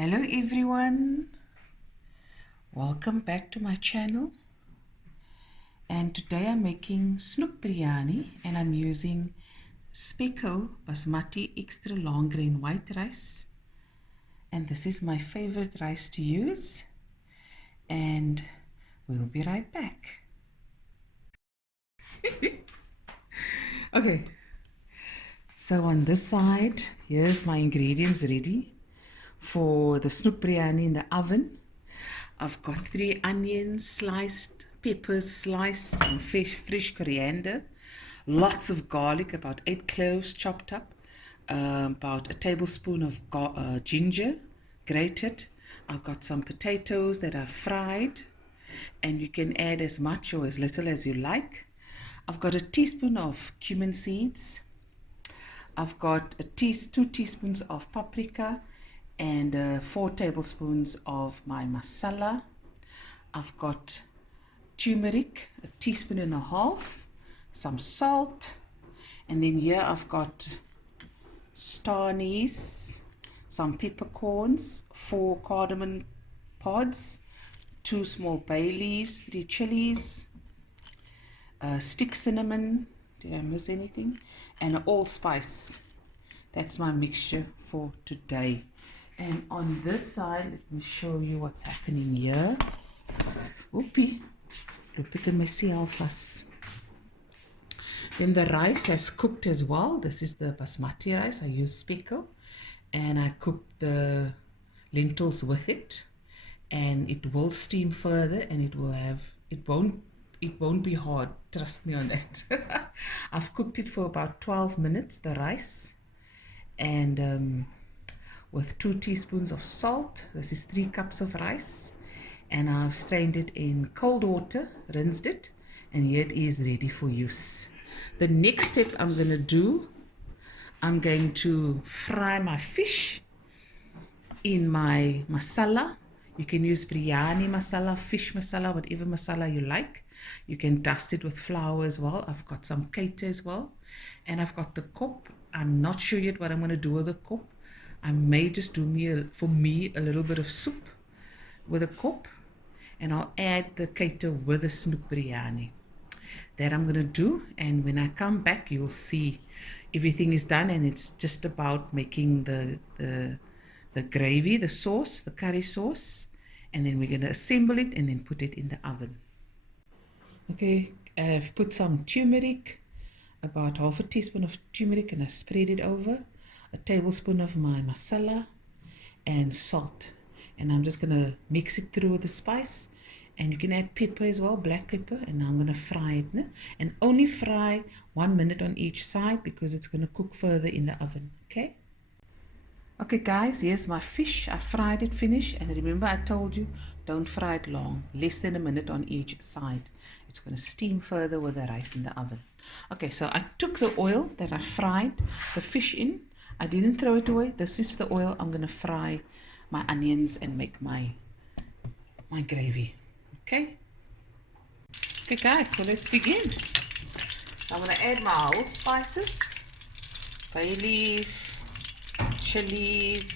Hello everyone, welcome back to my channel, and today I'm making Snoek Breyani and I'm using Spekko Basmati extra long grain white rice, and this is my favorite rice to use, and we'll be right back. Okay, so on this side, here's my ingredients ready for the Snoek Breyani in the oven. I've got 3 onions sliced, peppers sliced, some fresh coriander, lots of garlic, about 8 cloves chopped up, about a tablespoon of ginger grated. I've got some potatoes that are fried, and you can add as much or as little as you like. I've got a teaspoon of cumin seeds. I've got 2 teaspoons of paprika and 4 tablespoons of my masala. I've got turmeric, 1.5 teaspoons, some salt, and then here I've got star anise, some peppercorns, 4 cardamom pods, 2 small bay leaves, 3 chilies, stick cinnamon, did I miss anything? And an allspice. That's my mixture for today. And on this side, let me show you what's happening here. Oopie, loop ek in myself vas. Then the rice has cooked as well. This is the basmati rice. I use Spekko, and I cooked the lentils with it, and it will steam further, and it won't be hard, trust me on that. I've cooked it for about 12 minutes, the rice, and with 2 teaspoons of salt. This is 3 cups of rice, and I've strained it in cold water, rinsed it, and here it is ready for use. The next step I'm going to fry my fish in my masala. You can use biryani masala, fish masala, whatever masala you like. You can dust it with flour as well. I've got some kate as well, and I've got the kop. I'm not sure yet what I'm going to do with the kop. I may just do for me a little bit of soup with a kop, and I'll add the kate with the Snoek Breyani. That I'm going to do, and when I come back you'll see everything is done, and it's just about making the gravy, the sauce, the curry sauce, and then we're going to assemble it and then put it in the oven. Okay, I've put some turmeric, about 1/2 teaspoon of turmeric, and I spread it over, a tablespoon of my masala, and salt, and I'm just going to mix it through with the spice. And you can add pepper as well, black pepper, and I'm going to fry it, né? And only fry 1 minute on each side because it's going to cook further in the oven. Okay? Okay guys, here's my fish. I fried it, finished, and remember I told you, don't fry it long, less than a minute on each side. It's going to steam further with the rice in the oven. Okay, so I took the oil that I fried the fish in. I didn't throw it away. This is the oil I'm going to fry my onions and make my gravy. Okay? Okay guys, so let's begin. I'm going to add my whole spices, bay leaf, chilies,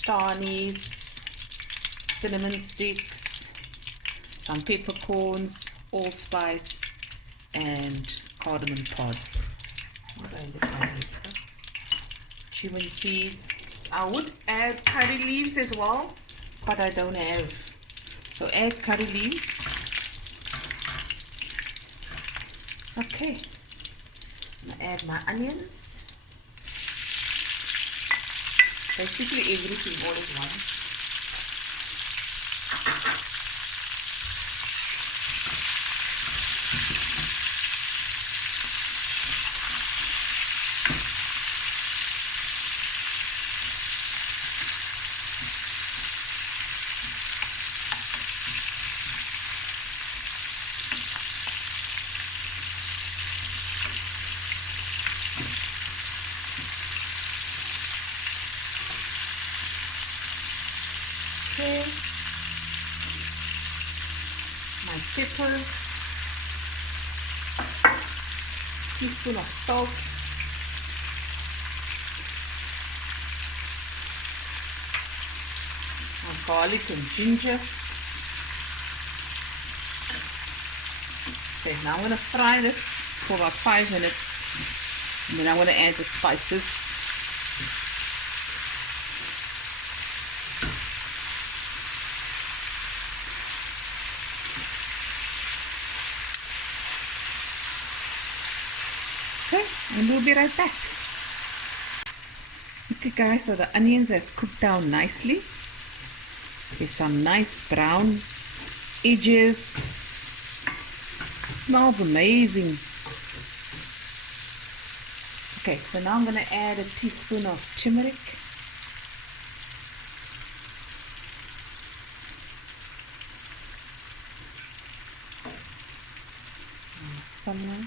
star anise, cinnamon sticks, some peppercorns, allspice, and cardamom pods. Cumin seeds. I would add curry leaves as well, but I don't have. So add curry leaves. Okay. I'm going to add my onions. Basically everything all at once. Okay, my peppers, teaspoon of salt, our garlic and ginger. Okay, now I'm going to fry this for about 5 minutes, and then I'm going to add the spices. Okay, and we'll be right back. Okay guys, so the onions has cooked down nicely. With some nice brown edges. Smells amazing. Okay, so now I'm going to add a teaspoon of turmeric. Masala.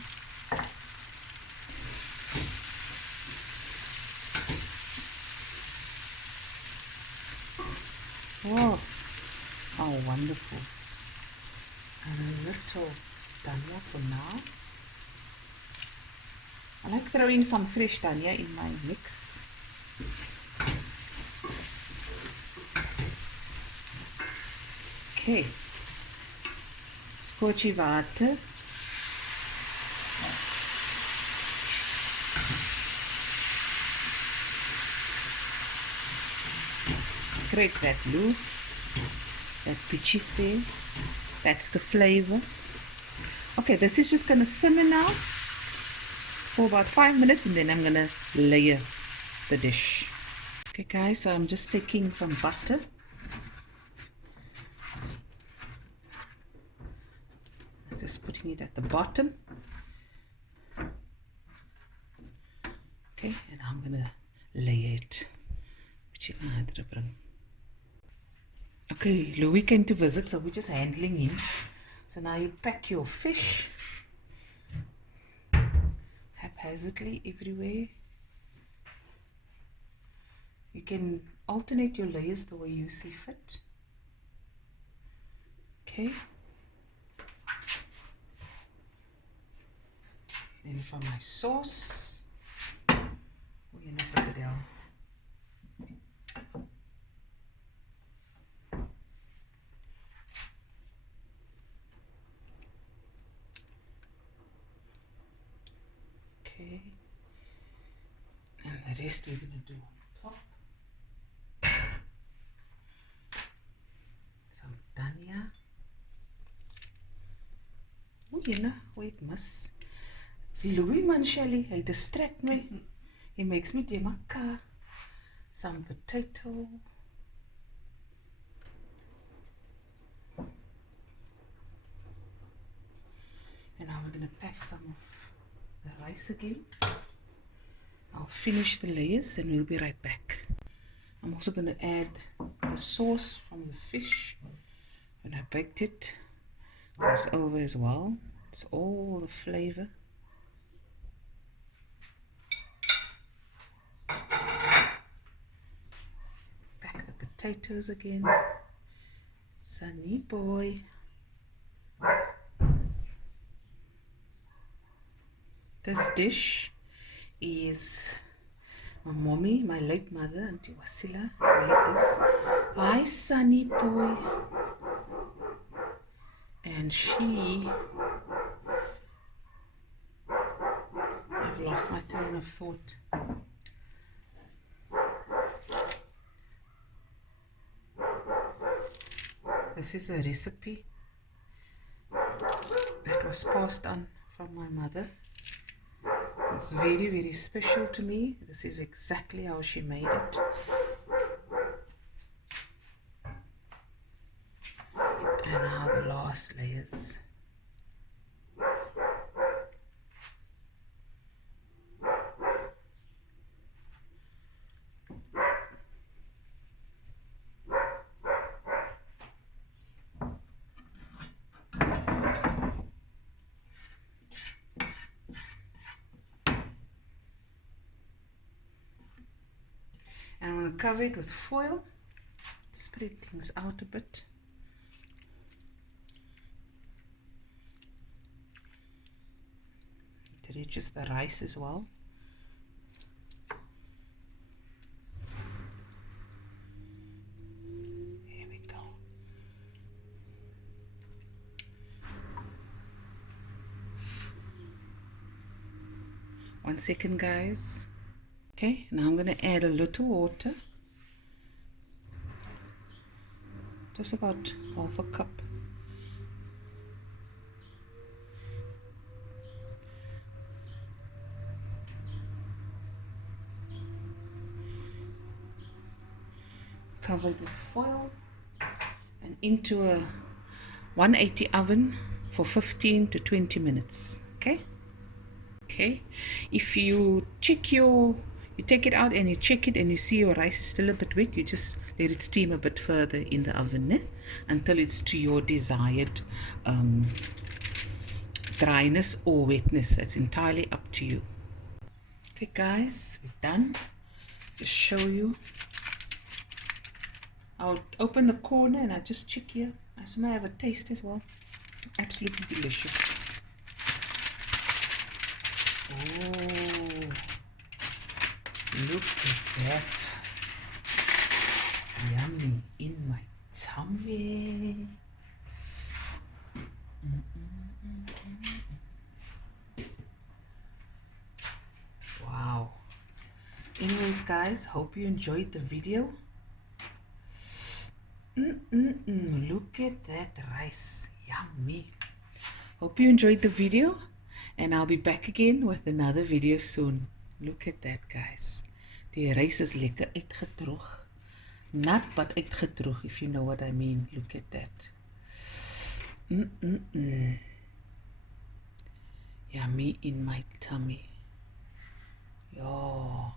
Oh, how wonderful. And a little dhania for now. I like throwing some fresh dhania in my mix. Okay. Scorchy water. Scrape that loose, that peaches there, that's the flavor. Okay, this is just going to simmer now for about 5 minutes, and then I'm going to layer the dish. Okay guys, so I'm just taking some butter. Just putting it at the bottom. Okay, and I'm going to layer it. Okay, Louis came to visit, so we're just handling him. So now you pack your fish haphazardly everywhere. You can alternate your layers the way you see fit. Okay. Then for my sauce, we're gonna put it down. Okay, and the rest we're going to do on top. Some dhania. Oh, wait, miss. See, Louis Mancheli, he distracts me. He makes me demaka. Some potato. And now we're going to pack some of the rice again. I'll finish the layers and we'll be right back. I'm also going to add the sauce from the fish. When I baked it, goes over as well. It's all the flavor. Pack the potatoes again. Sunny boy. This dish is my mommy, my late mother, Auntie Wasila, made this. Hi, Sunny boy. And I've lost my train of thought. This is a recipe that was passed on from my mother. It's very, very special to me. This is exactly how she made it. And now the last layers. And I'm going to cover it with foil. Spread things out a bit. It reaches the rice as well. 1 second, guys. Okay, now I'm going to add a little water. Just about half a cup. Covered with foil and into a 180 oven for 15 to 20 minutes. Okay, if you check you take it out and you check it and you see your rice is still a bit wet, you just let it steam a bit further in the oven until it's to your desired dryness or wetness. It's entirely up to you. Okay guys, we're done. Just show you. I'll open the corner and I'll just check here. I just may have a taste as well. Absolutely delicious. Oh, look at that. Yummy in my tummy. Wow. Anyways guys, hope you enjoyed the video. Look at that rice. Yummy. Hope you enjoyed the video, and I'll be back again with another video soon. Look at that guys. Die rice is lekker uitgedroog. Nat but uitgedroog, if you know what I mean. Look at that. Yummy in my tummy. Yo,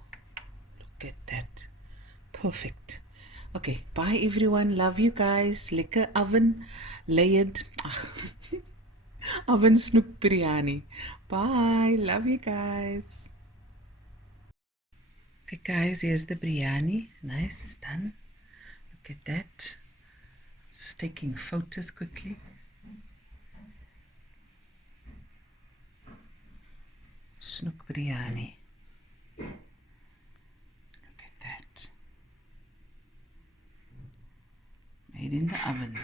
look at that. Perfect. Okay, bye everyone. Love you guys. Lekker oven layered. Oven Snoek Breyani. Bye. Love you guys. Okay guys, here's the biryani. Nice, done. Look at that. Just taking photos quickly. Snoek Breyani. Look at that. Made in the oven.